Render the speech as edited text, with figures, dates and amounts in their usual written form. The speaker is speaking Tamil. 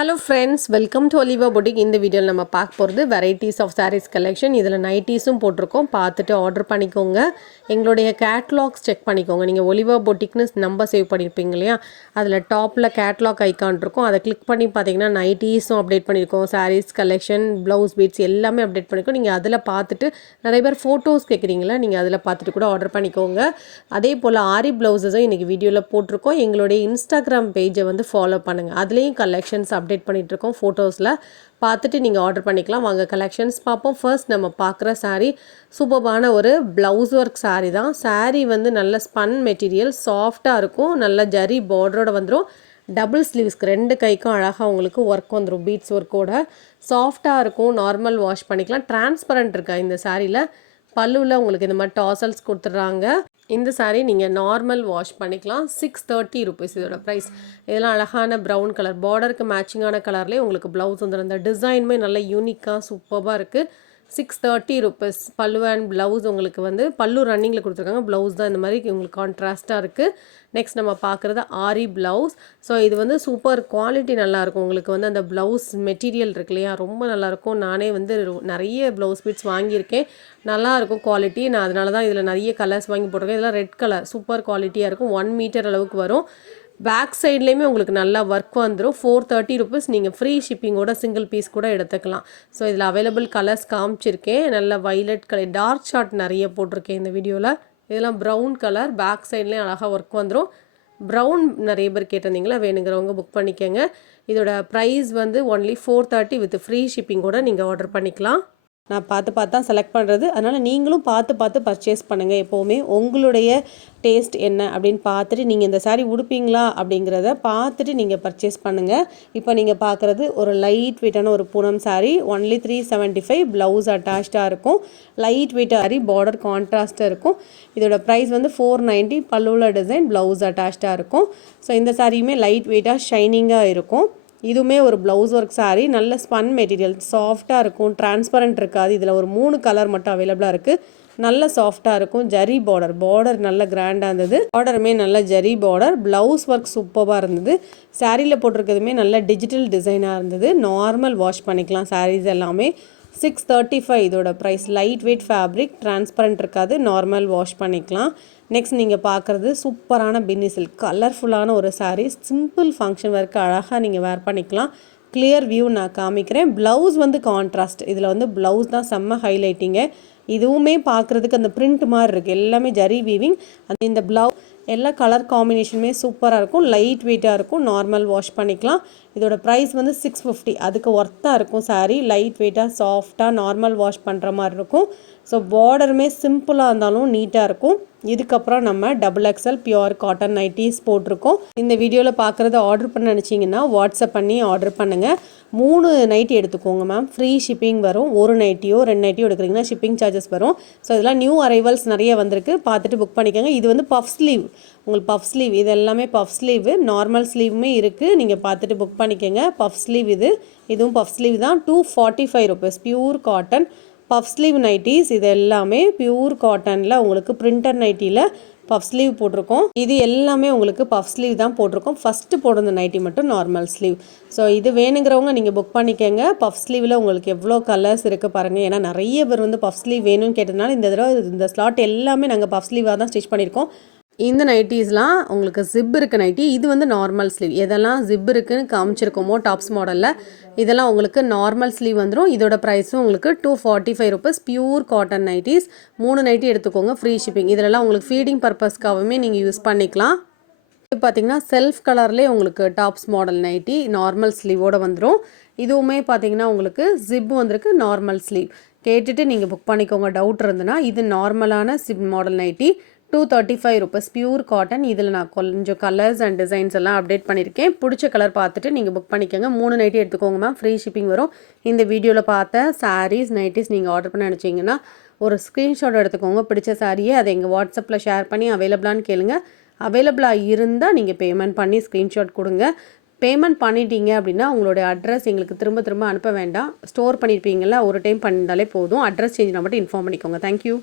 Hello friends, welcome to Oliva boutique. இந்த வீடியோவில் நம்ம பார்க்க போகிறது வெரைட்டிஸ் ஆஃப் சாரீஸ் கலெக்ஷன். இதில் நைட்டிஸும் போட்டிருக்கோம், பார்த்துட்டு ஆர்டர் பண்ணிக்கோங்க. எங்களுடைய கேட்லாக்ஸ் செக் பண்ணிக்கோங்க. நீங்கள் ஒலிவா பொட்டிக்னு நம்பர் சேவ் பண்ணியிருப்பீங்க இல்லையா, அதில் டாப்பில் கேட்லாக் ஐக்கான் இருக்கும். அதை கிளிக் பண்ணி பார்த்தீங்கன்னா நைட்டிஸும் அப்டேட் பண்ணியிருக்கோம், சாரீஸ் கலெக்ஷன், ப்ளவுஸ் பீட்ஸ் எல்லாமே அப்டேட் பண்ணியிருக்கோம். நீங்கள் அதில் பார்த்துட்டு நிறைய பேர் ஃபோட்டோஸ் கேட்குறீங்களா, நீங்கள் அதில் பார்த்துட்டு கூட ஆர்டர் பண்ணிக்கோங்க. அதே போல் ஆரி ப்ளவுஸஸும் இன்றைக்கி வீடியோவில் போட்டிருக்கோம். எங்களுடைய இன்ஸ்டாகிராம் பேஜை வந்து ஃபாலோ பண்ணுங்கள், அதுலேயும் கலெக்ஷன்ஸ் அப்டேட் பண்ணிகிட்ருக்கோம். ஃபோட்டோஸில் பார்த்துட்டு நீங்கள் ஆர்டர் பண்ணிக்கலாம். வாங்க கலெக்ஷன்ஸ் பார்ப்போம். ஃபர்ஸ்ட் நம்ம பார்க்குற சாரீ சூப்பரான ஒரு ப்ளவுஸ் ஒர்க் சாரீ தான். சாரீ வந்து நல்ல ஸ்பன் மெட்டீரியல், சாஃப்டாக இருக்கும், நல்ல ஜரி பார்டரோட வந்துடும். டபுள் ஸ்லீவ்ஸ்க்கு 2 கைக்கும் அழகாக உங்களுக்கு ஒர்க் வந்துடும், பீட்ஸ் ஒர்க்கோட சாஃப்டாக இருக்கும். நார்மல் வாஷ் பண்ணிக்கலாம். டிரான்ஸ்பரண்ட் இருக்கா இந்த சாரியில். பல்லுவில் உங்களுக்கு இந்த மாதிரி டாசல்ஸ் கொடுத்துட்றாங்க. இந்த சாரீ நீங்கள் நார்மல் வாஷ் பண்ணிக்கலாம். 630 ருபீஸ் இதோட ப்ரைஸ். இதெல்லாம் அழகான ப்ரௌன் கலர், பார்டருக்கு மேட்சிங்கான கலர்லேயே உங்களுக்கு ப்ளவுஸ் வந்துடும். இந்த டிசைனுமே நல்ல யூனிக்காக சூப்பராக இருக்குது. 630 ருபீஸ். பல்லு அண்ட் ப்ளவுஸ் உங்களுக்கு வந்து பல்லு ரன்னிங்கில் கொடுத்துருக்காங்க, ப்ளவுஸ் தான் இந்த மாதிரி உங்களுக்கு கான்ட்ராஸ்ட்டாக இருக்குது. நெக்ஸ்ட் நம்ம பார்க்குறது ஆரி ப்ளவுஸ். ஸோ இது வந்து சூப்பர் குவாலிட்டி நல்லாயிருக்கும். உங்களுக்கு வந்து அந்த ப்ளவுஸ் மெட்டீரியல் இருக்கு இல்லையா, ரொம்ப நல்லாயிருக்கும். நானே வந்து நிறைய ப்ளவுஸ் பீட்ஸ் வாங்கியிருக்கேன், நல்லாயிருக்கும் குவாலிட்டி. நான் அதனால தான் இதில் நிறைய கலர்ஸ் வாங்கி போட்டிருக்கேன். இதெல்லாம் ரெட் கலர் சூப்பர் குவாலிட்டியாக இருக்கும். 1 மீட்டர் அளவுக்கு வரும். பேக் சைட்லேயுமே உங்களுக்கு நல்லா ஒர்க் வந்துடும். 430 ருபீஸ். நீங்கள் ஃப்ரீ ஷிப்பிங்கோட சிங்கிள் பீஸ் கூட எடுத்துக்கலாம். ஸோ இதில் அவைலபிள் கலர்ஸ் காமிச்சிருக்கேன். நல்ல வைலட் கலர், டார்க் ஷார்ட் நிறைய போட்டிருக்கேன் இந்த வீடியோவில். இதெல்லாம் ப்ரௌன் கலர், பேக் சைட்லேயும் அழகாக ஒர்க் வந்துடும். ப்ரௌன் நிறைய பேர் கேட்டிருந்தீங்களா, வேணுங்கிறவங்க புக் பண்ணிக்கோங்க. இதோட ப்ரைஸ் வந்து ஒன்லி 430 வித் ஃப்ரீ ஷிப்பிங்கோட நீங்கள் ஆர்டர் பண்ணிக்கலாம். நான் பார்த்து தான் செலக்ட் பண்ணுறது, அதனால் நீங்களும் பார்த்து பர்ச்சேஸ் பண்ணுங்கள். எப்போவுமே உங்களுடைய டேஸ்ட் என்ன அப்படின்னு பார்த்துட்டு நீங்கள் இந்த சாரீ உடுப்பீங்களா அப்படிங்கிறத பார்த்துட்டு நீங்கள் பர்ச்சேஸ் பண்ணுங்கள். இப்போ நீங்கள் பார்க்குறது ஒரு லைட் வெயிட்டான ஒரு பூனம் சாரீ. ஒன்லி 375. ப்ளவுஸ் அட்டாச்சாக இருக்கும். லைட் வெயிட் சாரீ, பார்டர் கான்ட்ராஸ்ட்டாக இருக்கும். இதோட ப்ரைஸ் வந்து 490. பல்லுவில் டிசைன், ப்ளவுஸ் அட்டாச்சாக இருக்கும். ஸோ இந்த சாரியுமே லைட் வெயிட்டாக ஷைனிங்காக இருக்கும். இதுவுமே ஒரு ப்ளவுஸ் ஒர்க் சாரீ. நல்ல ஸ்பன் மெட்டீரியல், சாஃப்டாக இருக்கும், டிரான்ஸ்பரண்ட் இருக்காது. இதில் ஒரு 3 கலர் மட்டும் அவைலபிளாக இருக்குது. நல்ல சாஃப்டாக இருக்கும். ஜரி பார்டர் நல்ல கிராண்டாக இருந்தது. பார்டருமே நல்ல ஜரி பார்டர். ப்ளவுஸ் ஒர்க் சூப்பராக இருந்தது. சாரியில் போட்டிருக்கிறதுமே நல்ல டிஜிட்டல் டிசைனாக இருந்தது. நார்மல் வாஷ் பண்ணிக்கலாம் சாரீஸ் எல்லாமே. 635 இதோட price. Light weight fabric, transparent இருக்காது, நார்மல் வாஷ் பண்ணிக்கலாம். நெக்ஸ்ட் நீங்கள் பார்க்குறது சூப்பரான பின்னி சில்க், கலர்ஃபுல்லான ஒரு சாரீ. சிம்பிள் ஃபங்க்ஷன் ஒர்க்கு அழகாக நீங்கள் வேர் பண்ணிக்கலாம். கிளியர் வியூ நான் காமிக்கிறேன். ப்ளவுஸ் வந்து கான்ட்ராஸ்ட். இதில் வந்து ப்ளவுஸ் தான் செம்ம ஹைலைட்டிங்க. இதுவுமே பார்க்குறதுக்கு அந்த பிரிண்ட் மாதிரி இருக்குது, எல்லாமே ஜரி வீவிங். இந்த ப்ளவுஸ் எல்லா கலர் காம்பினேஷனுமே சூப்பராக இருக்கும். லைட் வெயிட்டாக இருக்கும், நார்மல் வாஷ் பண்ணிக்கலாம். இதோட ப்ரைஸ் வந்து 650. அதுக்கு ஒர்த்தாக இருக்கும் சாரீ. லைட் வெயிட்டாக, சாஃப்டாக, நார்மல் வாஷ் பண்ணுற மாதிரி இருக்கும். ஸோ பார்டருமே சிம்பிளாக இருந்தாலும் நீட்டாக இருக்கும். இதுக்கப்புறம் நம்ம XXL பியூர் காட்டன் நைட்டிஸ் போட்டிருக்கோம். இந்த வீடியோவில் பார்க்குறத ஆர்டர் பண்ண நினச்சிங்கன்னா வாட்ஸ்அப் பண்ணி ஆர்டர் பண்ணுங்கள். 3 நைட்டி எடுத்துக்கோங்க மேம், ஃப்ரீ ஷிப்பிங் வரும். ஒரு நைட்டியோ 2 நைட்டியோ எடுக்கிறீங்கன்னா ஷிப்பிங் சார்ஜஸ் வரும். ஸோ இதெல்லாம் நியூ அரைவல்ஸ் நிறைய வந்திருக்கு, பார்த்துட்டு புக் பண்ணிக்கோங்க. இது வந்து பஃப் ஸ்லீவ், உங்களுக்கு பஃப் ஸ்லீவ், இது எல்லாமே பஃப் ஸ்லீவ். நார்மல் ஸ்லீவுமே இருக்குது, நீங்கள் பார்த்துட்டு புக் பண்ணிக்கோங்க. பஃப் ஸ்லீவ் இதுவும் பஃப் ஸ்லீவ் தான். 245 rupees. Pure cotton puff sleeve nighties. இது எல்லாமே பியூர் காட்டனில் உங்களுக்கு பிரிண்டர் நைட்டியில் பஃப் ஸ்லீவ் போட்டிருக்கோம். இது எல்லாமே உங்களுக்கு பஃப் ஸ்லீவ் தான் போட்டிருக்கோம். ஃபஸ்ட்டு போடுற நைட்டி மட்டும் நார்மல் ஸ்லீவ். ஸோ இது வேணுங்கிறவங்க நீங்கள் புக் பண்ணிக்கோங்க. பஃப் ஸ்லீவில் உங்களுக்கு எவ்வளோ கலர்ஸ் இருக்குது பாருங்கள். ஏன்னா நிறைய பேர் வந்து பஃப் ஸ்லீவ் வேணும்னு கேட்டதுனால இந்த தடவை இந்த ஸ்லாட் எல்லாமே நாங்கள் பஃப் ஸ்லீவாக தான் ஸ்டிச் பண்ணியிருக்கோம். இந்த நைட்டிஸ்லாம் உங்களுக்கு ஜிப் இருக்க நைட்டி. இது வந்து நார்மல் ஸ்லீவ். எதெல்லாம் ஜிப் இருக்குன்னு காமிச்சிருக்கோமோ டாப்ஸ் மாடலில், இதெல்லாம் உங்களுக்கு நார்மல் ஸ்லீவ் வந்துடும். இதோட ப்ரைஸும் உங்களுக்கு 245 rupees. Pure cotton nighties. 3 nightie எடுத்துக்கோங்க, ஃப்ரீ ஷிப்பிங். இதிலலாம் உங்களுக்கு ஃபீடிங் பர்பஸ்க்காகவுமே நீங்கள் யூஸ் பண்ணிக்கலாம். இது பார்த்தீங்கன்னா செல்ஃப் கலர்லேயே உங்களுக்கு டாப்ஸ் மாடல் நைட்டி, நார்மல் ஸ்லீவோடு வந்துடும். இதுவுமே பார்த்தீங்கன்னா உங்களுக்கு ஜிப் வந்திருக்கு, நார்மல் ஸ்லீவ். கேட்டுட்டு நீங்கள் புக் பண்ணிக்கோங்க டவுட் இருந்ததுன்னா. இது நார்மலான zip model nightie, 235 rupees. Pure cotton. இதில் நான் கொஞ்சம் கலர்ஸ் அண்ட் டிசைன்ஸ் எல்லாம் அப்டேட் பண்ணியிருக்கேன். பிடிச்ச கலர் பார்த்துட்டு நீங்கள் புக் பண்ணிக்கோங்க. 3 நைட்டி எடுத்துக்கோங்க மேம், ஃப்ரீ ஷிப்பிங் வரும். இந்த வீடியோவில் பார்த்த சாரீஸ் நைட்டிஸ் நீங்கள் ஆர்டர் பண்ண நினச்சிங்கன்னா ஒரு ஸ்க்ரீன்ஷாட் எடுத்துக்கோங்க. பிடிச்ச சாரியை அதை எங்கள் வாட்ஸ்அப்பில் ஷேர் பண்ணி அவைலபிளான்னு கேளுங்க. அவைலபிளாக இருந்தால் நீங்கள் பேமெண்ட் பண்ணி ஸ்க்ரீன்ஷாட் கொடுங்க. பேமெண்ட் பண்ணிட்டீங்க அப்படின்னா உங்களுடைய அட்ரஸ் எங்களுக்கு திரும்ப அனுப்ப வேண்டாம். ஸ்டோர் பண்ணியிருப்பீங்களா, ஒரு டைம் பண்ணியிருந்தாலே போதும். அட்ரஸ் சேஞ்ச்னா மட்டும் இன்ஃபார்ம் பண்ணிக்கோங்க. தேங்க்யூ.